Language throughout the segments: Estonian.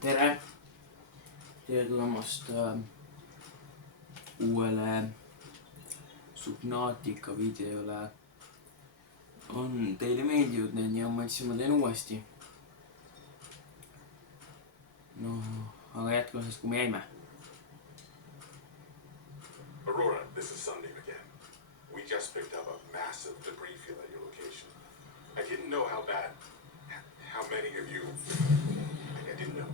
tere tulemast uuele Subnautica videole. On teile meeldinud need ja mõtlesin, ma teen uuesti. No, aga jätkame sellest, kui me jäime. Aurora, this is Sunbeam again. We just picked up a massive debris field at your location. I didn't know how many of you... I didn't know.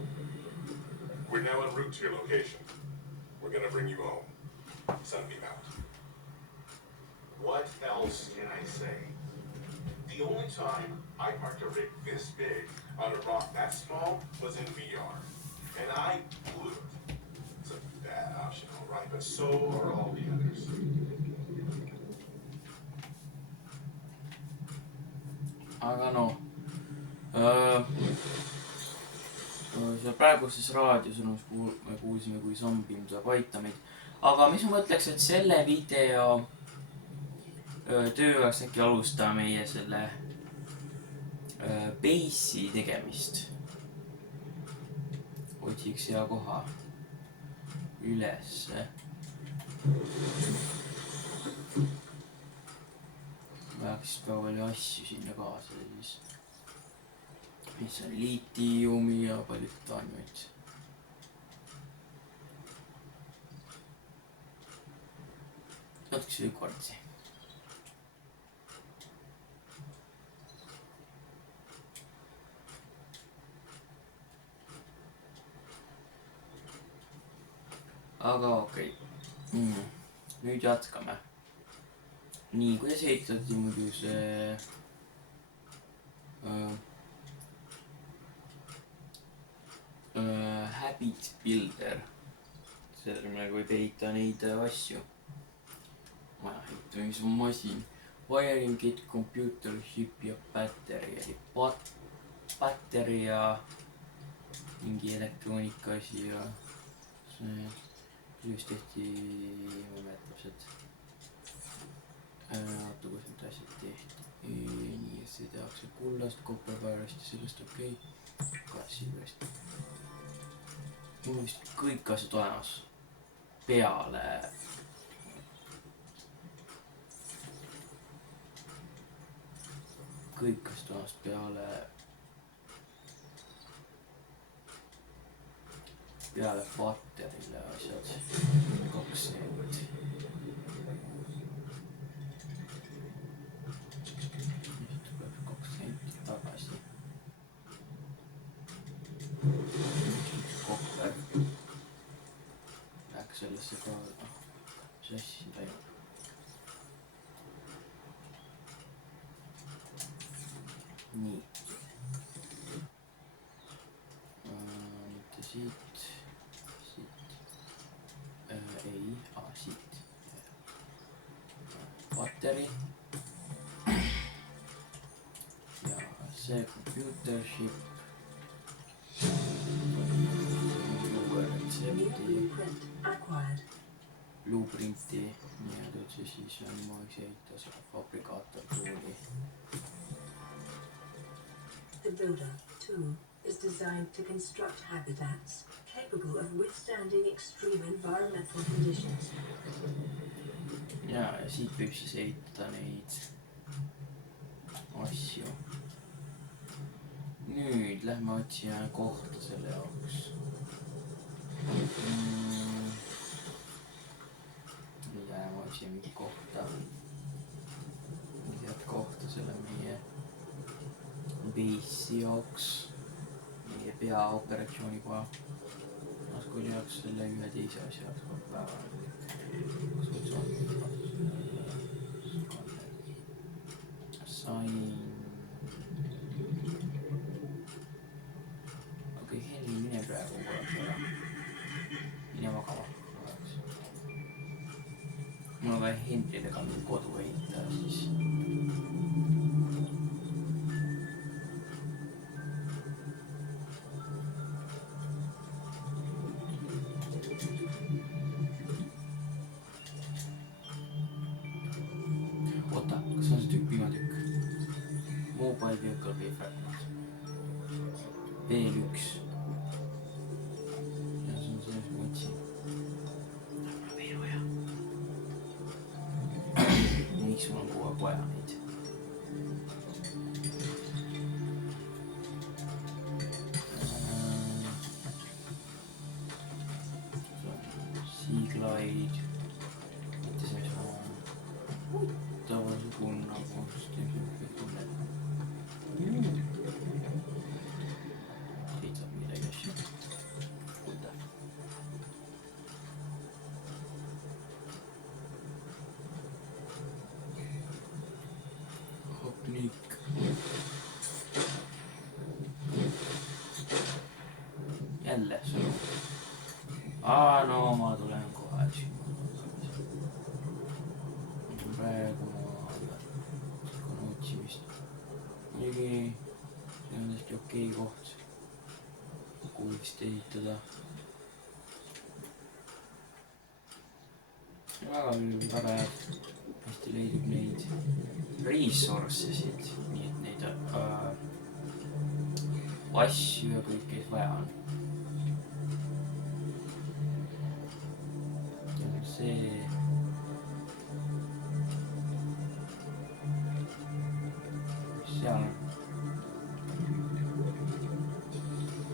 We're now en route to your location. We're gonna bring you home. Sunbeam out. What else can I say? The only time I parked a rig this big on a rock that small was in VR. And I blew it. It's a bad option, all right, but so are all the others. Aga noh, seal praeguses raadios me kuulsime, kui Sunbeam tuleb aita meid. Aga mis ma mõtleks, et selle video töö oleks äkki alustada meie selle base'i tegemist. Otsiks hea koha ülesse. Väheks väga palju asju sinna kaasa siis. Mis on liitiumi ja palju taanjuid. Võtaks ühe kordsi. Aga okei. Nüüd jätkame. Nii, kuidas ehitati muidu see habit builder. Selle me võib ehita neid asju. Vaja ehita mingi see masin. Wiring kit, computer, chip ja battery. Eli battery ja mingi elektroonika asi ja see just tehti, ma mäletab, oota, kus need asjad tehti. Nii, see tehakse kullast, kopperväärast ja sellest okei. Klassiivast. Mul on vist kõik asjad olemas peale. Kõik asjad olemas peale batterile asjad. 2 senti. Tuleb 2 senti tagasi. Kopper. Läheks sellesse ka, mis asja siin läinud. Nii. Mitte siit. Siit. Battery. Ja see computer chip. Uue retsepti. Blueprinti. Nii üldse siis on ma ise ehita selle fabrikaator tuuli. The Builder tool is designed to construct habitats capable of withstanding extreme environmental conditions. Ja siit võib siis ehitada neid asju. Nüüd lähme otsime kohta selle jaoks. Jääme otsime mingi kohta. Head kohta selle meie base'i jaoks. Meie peaoperatsiooni koha. Kui jaoks selle ühe teise asja jaoks kord päeva. Kas võiks olla? Sain... Okei, Henri, mine praegu korraks ära. Mine magama korraks. Mul on vaja Henrile ka mingi kodu ehitada siis. Mobile vehicle fragment. Veel üks. jälle sõnum. No ma tulen kohe sinu. Praegu ma jätkan otsimist. muidugi see on hästi okei koht, kuhu vist ehitada. väga head, hästi leidub neid resource'sid, nii et neid asju ja kõike vaja on. see seal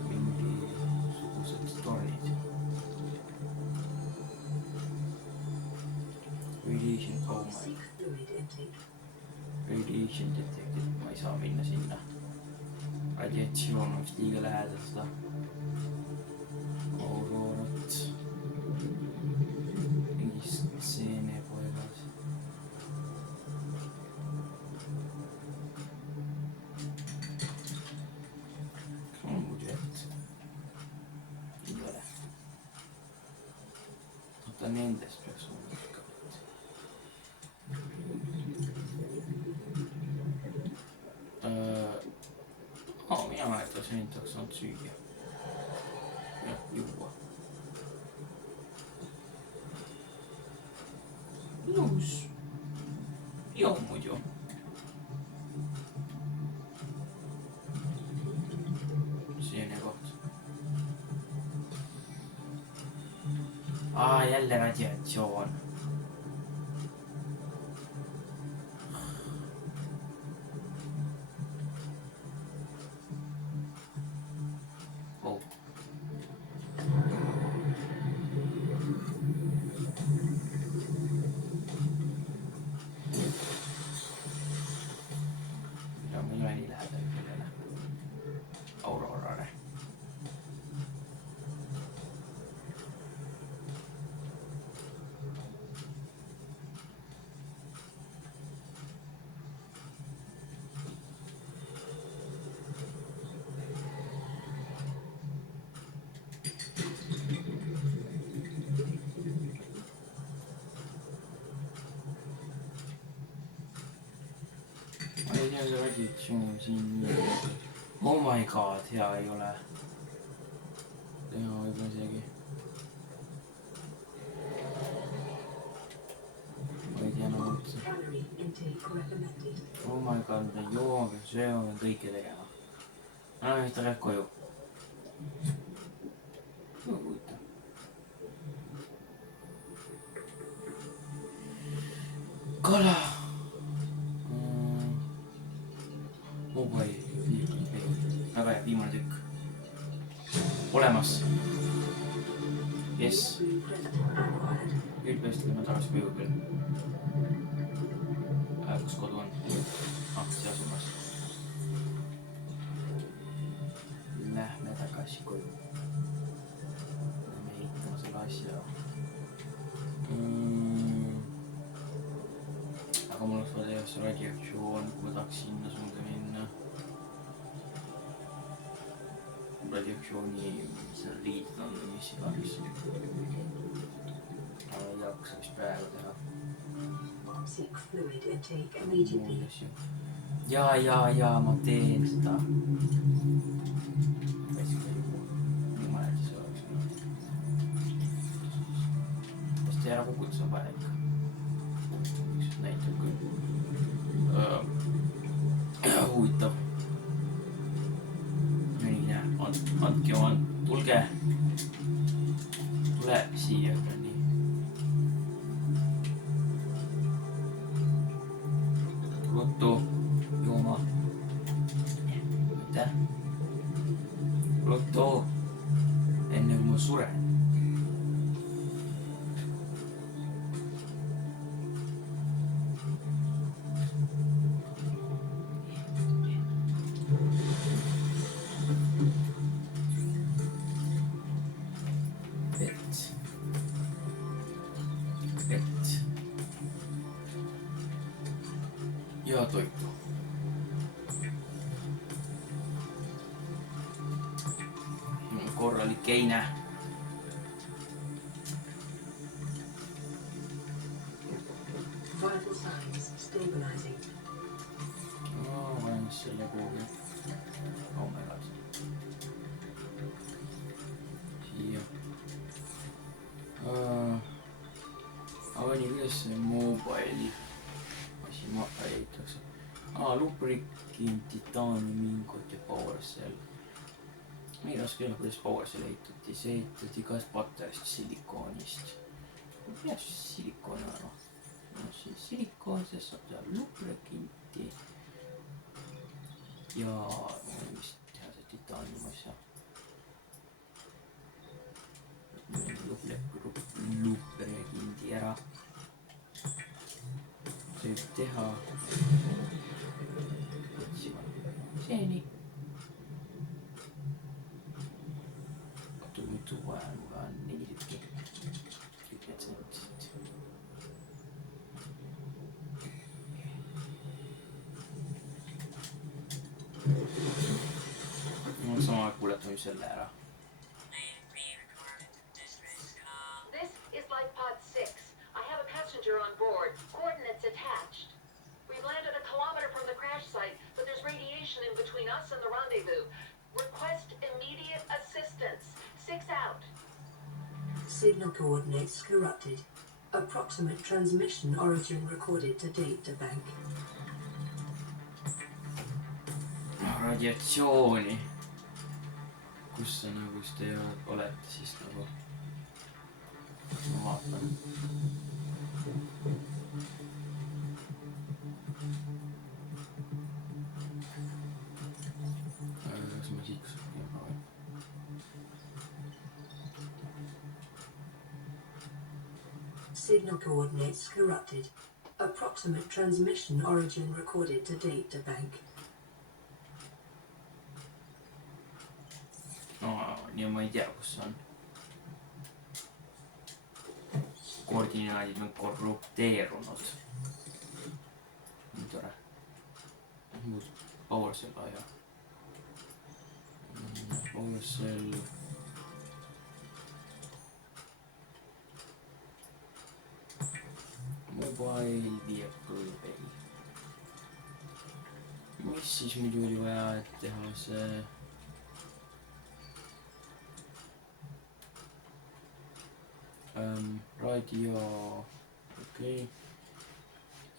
mingisugused tornid. Radiation detected, ma ei saa minna sinna. Radiatsioon oleks liiga lähedal seda Aurorat. Mingi stseene paigas. Kas on muidu ette? Ei ole. Oota, nendest peaks olema ka. Mina mäletan, et tahaks saanud süüa ja juua. Ilus. Ja muidu. Selline koht. Jälle radiatsioon. Radiatsioon siin. Oh my god, hea ei ole. Teha võib-olla isegi. Ma ei tea nagu üldse. Oh my god, me joome, sööme, kõike tegema. Lähme vist läheb koju. Huvitav. Kala. Väga hea, viimane tükk. Olemas. Jess. Nüüd peaks tulema tagasi koju küll. Kus kodu on? See asumas. Lähme tagasi koju. Lähme ehitama selle asja. Aga mul oleks vaja teha see radiatsioon, kui ma tahaks sinna suunda minna. Radiatsiooni riid on mis iganes. Aga ei jaksa vist praegu teha. Ja ma teen seda. Jumal, et see oleks. Vast ei ära kukutada, see on vaja ikka. Üks näitab küll. Huvitav. Andke oma, tulge. Tule siia. Ruttu jooma. Aitäh. Ruttu. Enne kui ma suren. Ja toitu. korralik eine. Vital signs stabilizing. Vajan selle kuhugi. Oh my god. Siia. Aga nii, kuidas see mobile asi ehitatakse? Lubrikin, titaanium, ingot ja power cell. Ma ei raske öelda, kuidas power cell ehitati. See ehitati igast paterist silikoonist. Kuidas silikoon on? No siis silikoon, sest saab teha lubrikinti. Ja ma võin vist teha see titaanium asja. Lubrikinti ära. See võib teha seeni. Muidu vaja on 4 tükki. Kõik need sentsid. Sama kuuletame selle ära. This is Life Pod 6. I have a passenger on board. Coordinates attached. We've landed a kilometer from the crash site, but there's radiation in between us and the rendezvous. Request immediate assistance. 6 out. Signal coordinates corrupted. Approximate transmission origin recorded to databank. Radiatsiooni. Kus sa nagu te olete siis nagu? Ma vaatan. Kas ma siit kusagil või? Signal coordinates corrupted. Approximate transmission origin recorded to databank. Ja ma ei tea, kus see on. Koordinaadid on korrupteerunud. Nii tore. Muud PowerShell aja. PowerShell. Mobile vehicle bay. Mis siis muidu oli vaja, et teha see... radio, okei.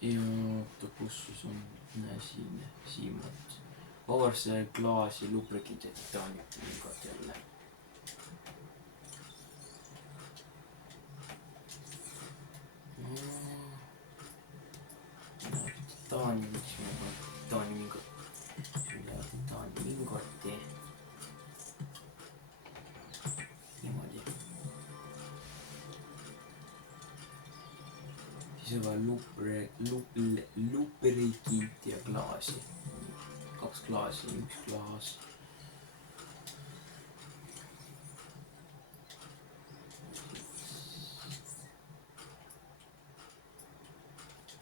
Ja kus siis on siimad. PowerShell, klaas ja lubrikid ja titaaniumingad jälle. Titaaniumingoti. Niimoodi. Siis on lubrikint ja klaasi. 2 klaasi ja 1 klaas.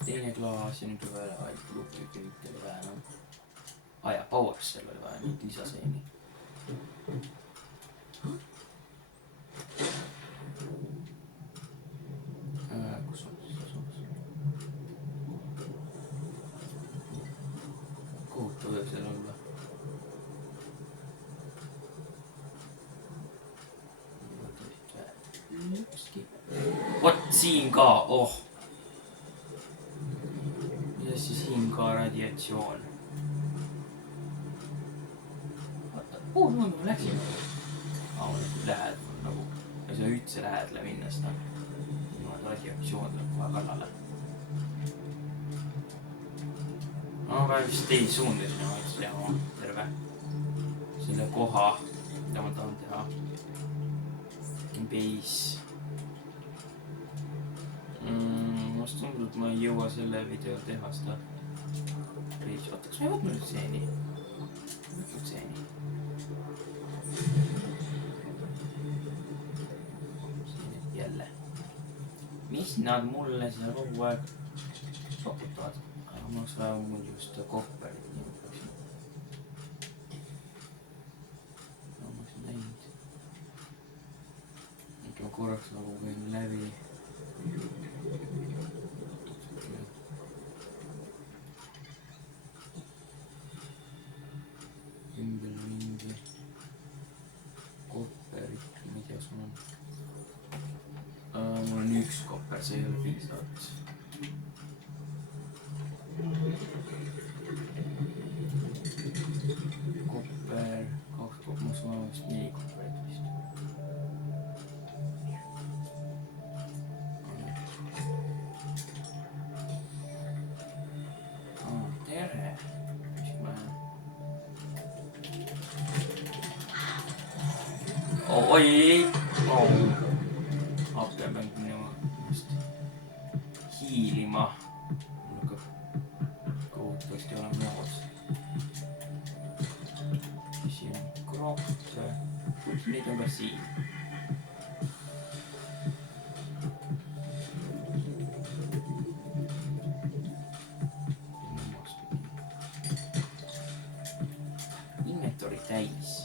Teine klaas ja nüüd on veel ainult lubrikint oli vaja enam. Ja PowerShell oli vaja nüüd lisaseeni. Kus on siis asumas? Kohutav öösel olla. Vot siin ka, ja siis siin ka radiatsioon. Kuhu ma läksin? Ma lähed nagu, ei saa üldse lähedale minna seda. Radiatsioon tuleb kohe kallale. Aga vist ei suundis minu jaoks teha terve selle koha, mida ma tahan teha. Base. Must tundub, et ma ei jõua selle video teha seda base. Oota, kas ma ei võtnud nüüd seeni? Võtnud seeni. Jälle. Mis nad mulle seda kogu aeg sokutavad? Aga ma oleks vaja mul just kopperit nii peaksin. No ma olen näinud. korraks nagu käin läbi. ümberringi. Kopperit, ma ei tea, sul on. Mul on üks kopper, see ei ole piisavalt. Kopper, 2 kopper, ma saan vist 4 kopperit vist. Tere, mis ma lähen? Oi, appi pean minema just hiilima. Mul hakkab kohutavasti olema noos. Siin on kropp, neid on ka siin. Inventory täis.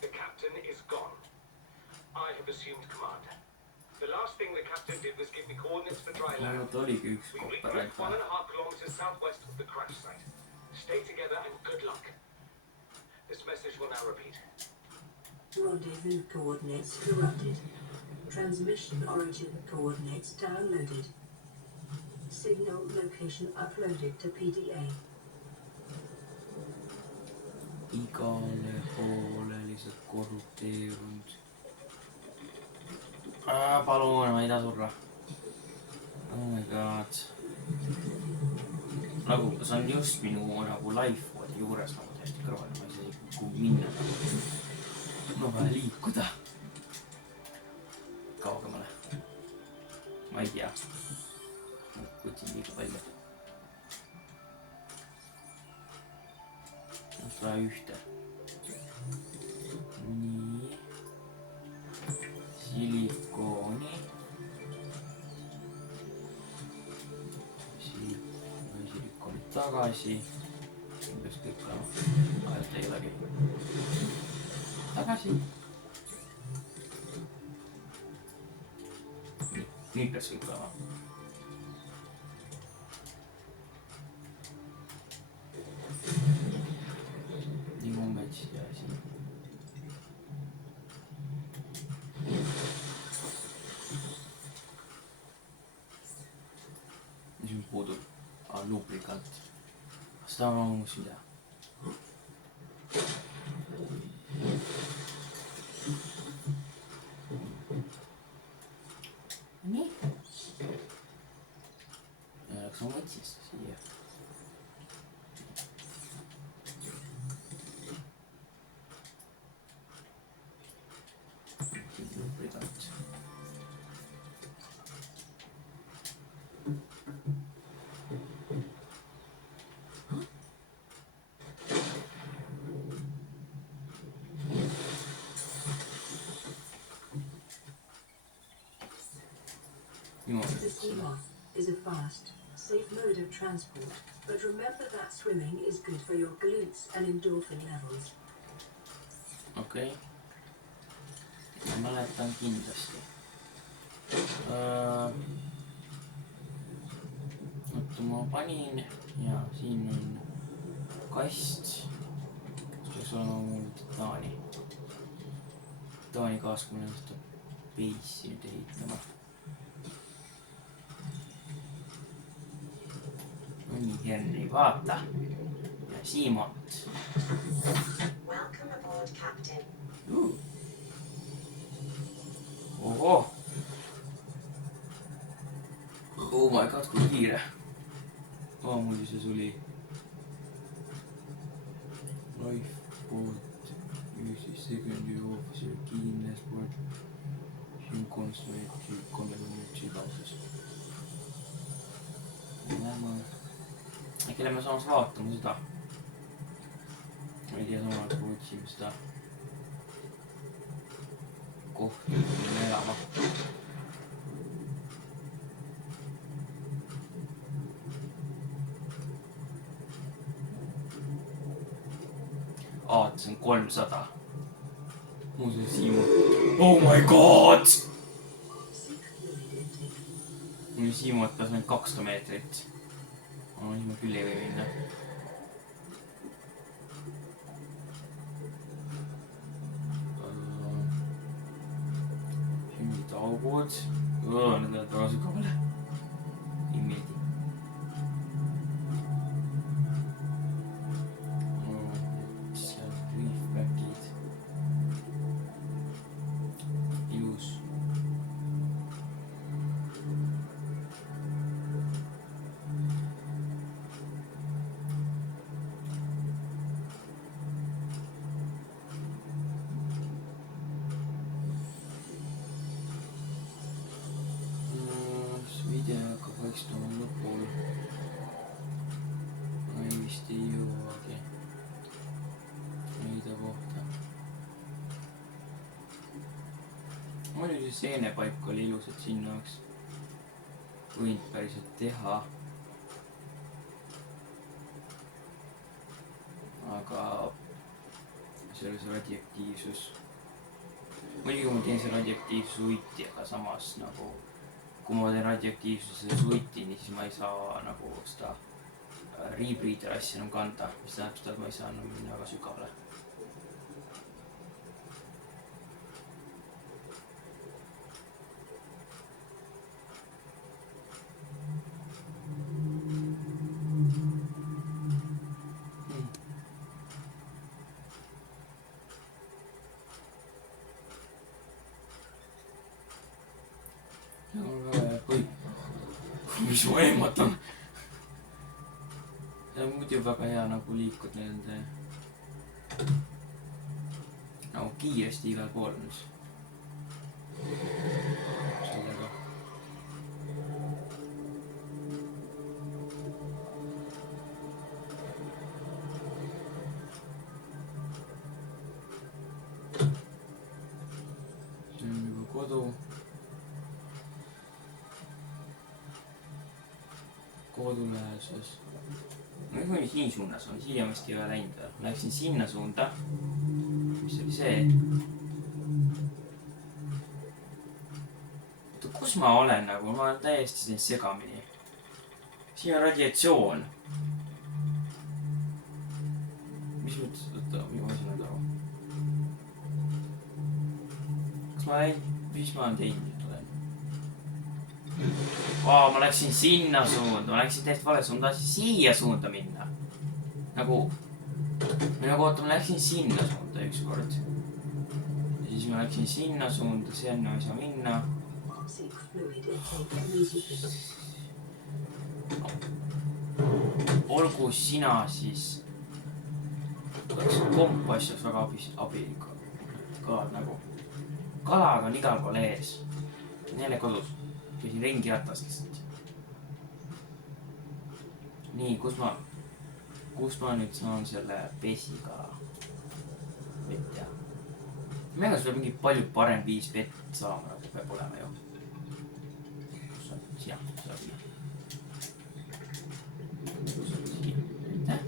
The captain is gone. I have assumed command. The last thing the captain did was give me coordinates for dry land. oligi üks We kopper regrouped ainult. 1.5 kilometers southwest of the crash site. Stay together and good luck. This message will now repeat. Rendezvous coordinates corrupted. Transmission origin coordinates downloaded. Signal location uploaded to PDA. Igale poole lihtsalt korrupteerunud. Palun, ma ei taha surra. Oh my god. Nagu, see on just minu nagu life'd juures nagu täiesti kõrval. Ma ei saa kuhu minna nagu. Ma vaja liikuda. Kaugemale. Ma ei tea. Ma kutsin liiga palju. Vaja ühte. Nii. Silikooni. Silikooni tagasi. Siin peaks kõik olema. Ajalt ei olegi. Tagasi. Nii peaks kõik olema. Siin puudub lubrikant. Seda ma muutsin teha. Nii. Läks oma otsist siia. Lubrikant. The sea moth is a fast, safe mode of transport, but remember that swimming is good for your glutes and endorphin levels. Okei. Ma mäletan kindlasti. Oota, ma panin ja siin on kast. Peaks olema mul titaani. Titaani kaas, kui ma seda peissi nüüd ehitama. No nii, Henry, vaata. Ja Siimont. Welcome aboard, Captain. Oh my god, kui kiire. muuseas oli Lifeboat uses secondary officer keenness board siin konstrueeritud 30 minutit sügavuses. Äkki lähme samas vaatama seda. Ma ei tea, samal kui otsime seda kohta, kus me elama. See on 300. Muuseas Siimut. Oh my god! Mul Siimut pääs ainult 200 meetrit. Siis ma küll ei või minna. Siin mingid augud. Need lähevad väga sügavale. Ei meeldi. Lõpul ma vist ei jõuagi leida kohta. Muidugi see seenepaik oli ilus, et sinna oleks võinud päriselt teha. Aga see oli see radioaktiivsus. Muidugi ma teen see radioaktiivsus uiti, aga samas nagu kui ma teen radioaktiivsuse suitini, siis ma ei saa nagu seda rebreather asja enam kanda, mis tähendab seda, et ma ei saa enam minna väga sügavale. Mis ma ehmatan. See on muidu väga hea nagu liikud nende nagu kiiresti igal pool mis. Sellega. See on juba kodu. Koduläheses. Ma ei või siin suunas on, siia vist ei ole läinud. Läksin sinna suunda. Mis oli see? Oota, kus ma olen nagu? Ma olen täiesti siin segamini. Siin on radiatsioon. Mis mõttes? Oota, ma ei saanud aru. Kas ma läin? Mis ma olen teinud? Ma läksin sinna suunda, ma läksin täiesti vale suunda, tahtsin siia suunda minna. Nagu oota, ma läksin sinna suunda ükskord. Ja siis ma läksin sinna suunda, sinna ei saa minna. Olgu sina siis. Kompass oleks väga abilik. Kalad nagu. Kalad on igal pool ees. Neile kodus. Käisin ringi ratas lihtsalt. Nii, kus ma nüüd saan selle pesiga vett teha? Mängus peab mingi palju parem viis vett saama, nagu peab olema ju. Kus on? Siia, saab nii. Kus on siia? Aitäh.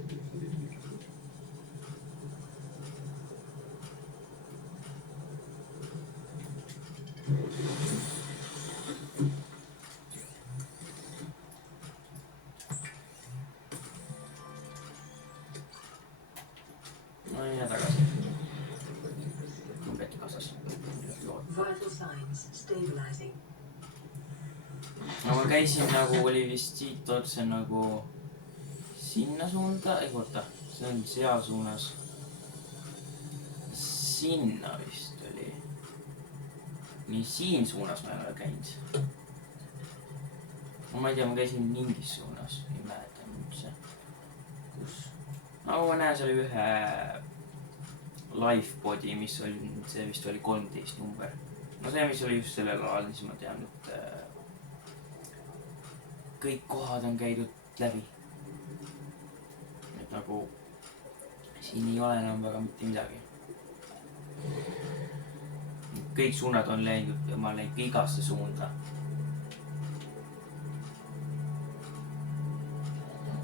No ma käisin nagu, oli vist siit otse nagu sinna suunda, ei oota, see on seal suunas. Sinna vist oli. Nii siin suunas ma ei ole käinud. No ma ei tea, ma käisin mingis suunas, ei mäleta. üldse. Kus? No ma näen selle ühe Lifebody, mis oli, see vist oli 13 number. No see, mis oli just sellel alal, siis ma tean, et kõik kohad on käidud läbi. Et nagu siin ei ole enam väga mitte midagi. Kõik suunad on läinud ja ma olen läinud igasse suunda.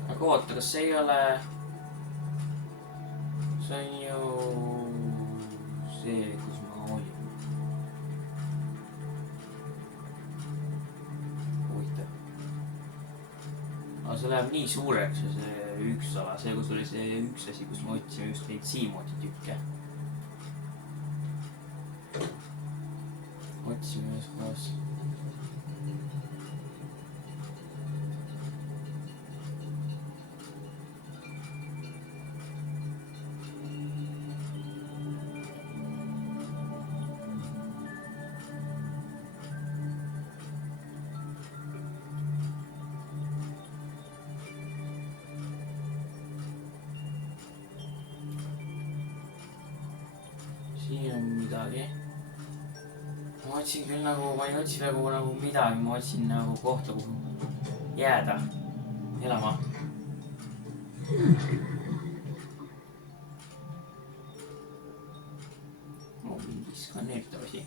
Aga oota, kas see ei ole... See on ju... See, kus ma olin. Huvitav. Aga see läheb nii suureks ja see üks ala, see kus oli see üks asi, kus me otsime just neid siimoodi tükke. Otsime ühes kohas. Siin on midagi. Ma otsin küll nagu, ma ei otsi nagu midagi, ma otsin nagu kohta, kuhu jääda elama. Mingi skaneeritav asi.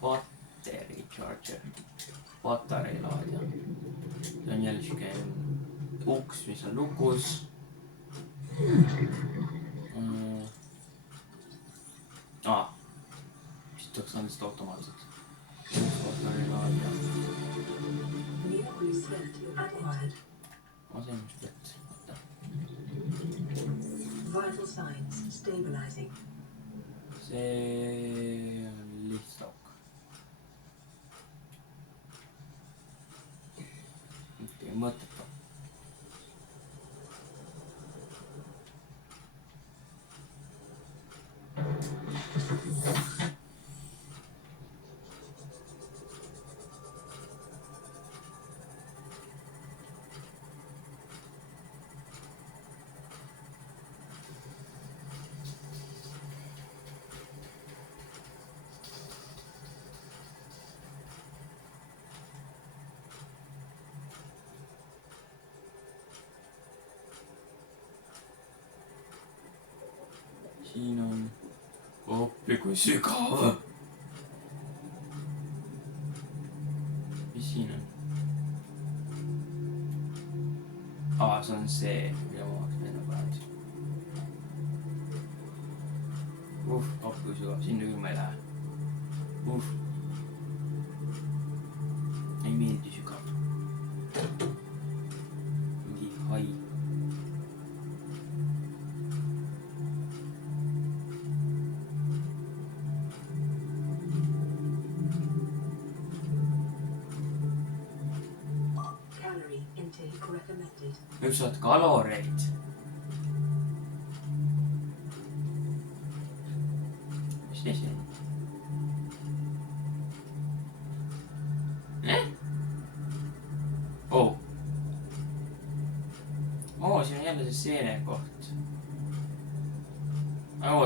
Battery charger. Patareilaadija. See on jälle siuke uks, mis on lukus. Vist oleks saanud seda automaatselt. Patareilaadija. Asendus pett. Vital signs stabilizing. See on lihtsauk. Mitte mõttetu. Siin on appi kui sügav. Mis siin on? See on see, mida ma oleks enne pannud. Appi kui sügav, sinna küll ma ei lähe. Ei meeldi sügav. Mingi hai. Nüüd saad kaloreid. Mis see siin? Siin on jälle see seene koht.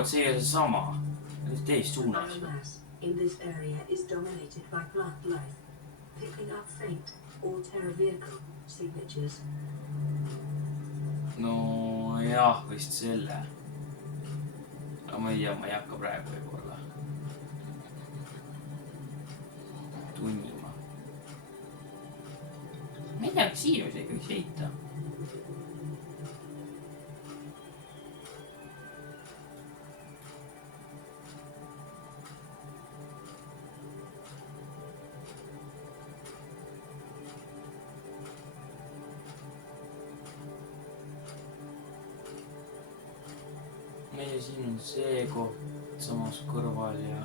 See ei ole see sama. Teist suunas. In this area is dominated by plant life, picking up faint all-terror vehicle signatures. No jah, vist selle. Aga ma ei tea, ma ei hakka praegu võib-olla tunnima. Ma ei tea, kas siin võis ikkagi seita. Meie siin on see koht samas kõrval ja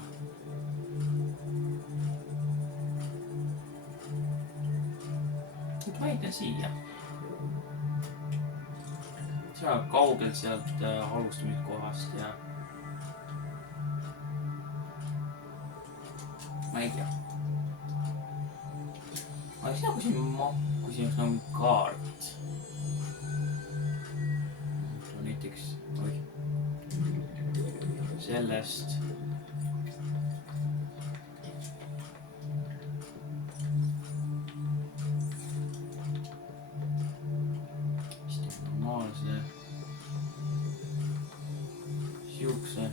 ma heitan siia. Seal kaugelt sealt alustamiskohast ja ma ei tea. Ma aga siis hakkasin makkusin üks nagu kaart. Näiteks sellest. Siis normaalse. Siukse.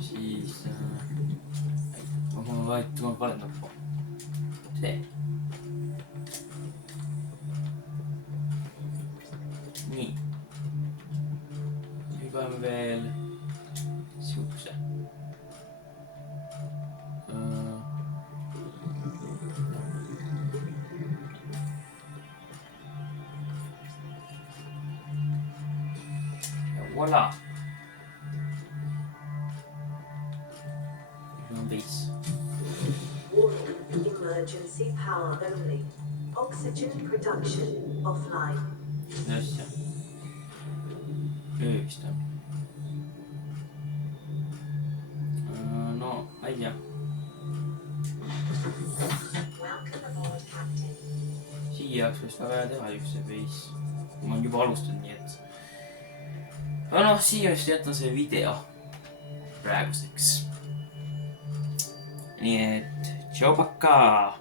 Siis ma vahetun valet nuppu. See. Nii. Nüüd paneme veel siukse. Ja voilà. Nüüd on base. Warning, emergency power only. Oxygen production offline. Asja. Ööbistä. No, aia. Welcome aboard, Captain. Siia oleks vist väga hea teha üks see base. Ma olen juba alustanud, nii et. Aga noh, siia vist jätan see video. Praeguseks. Nii et, tšau, pakaa!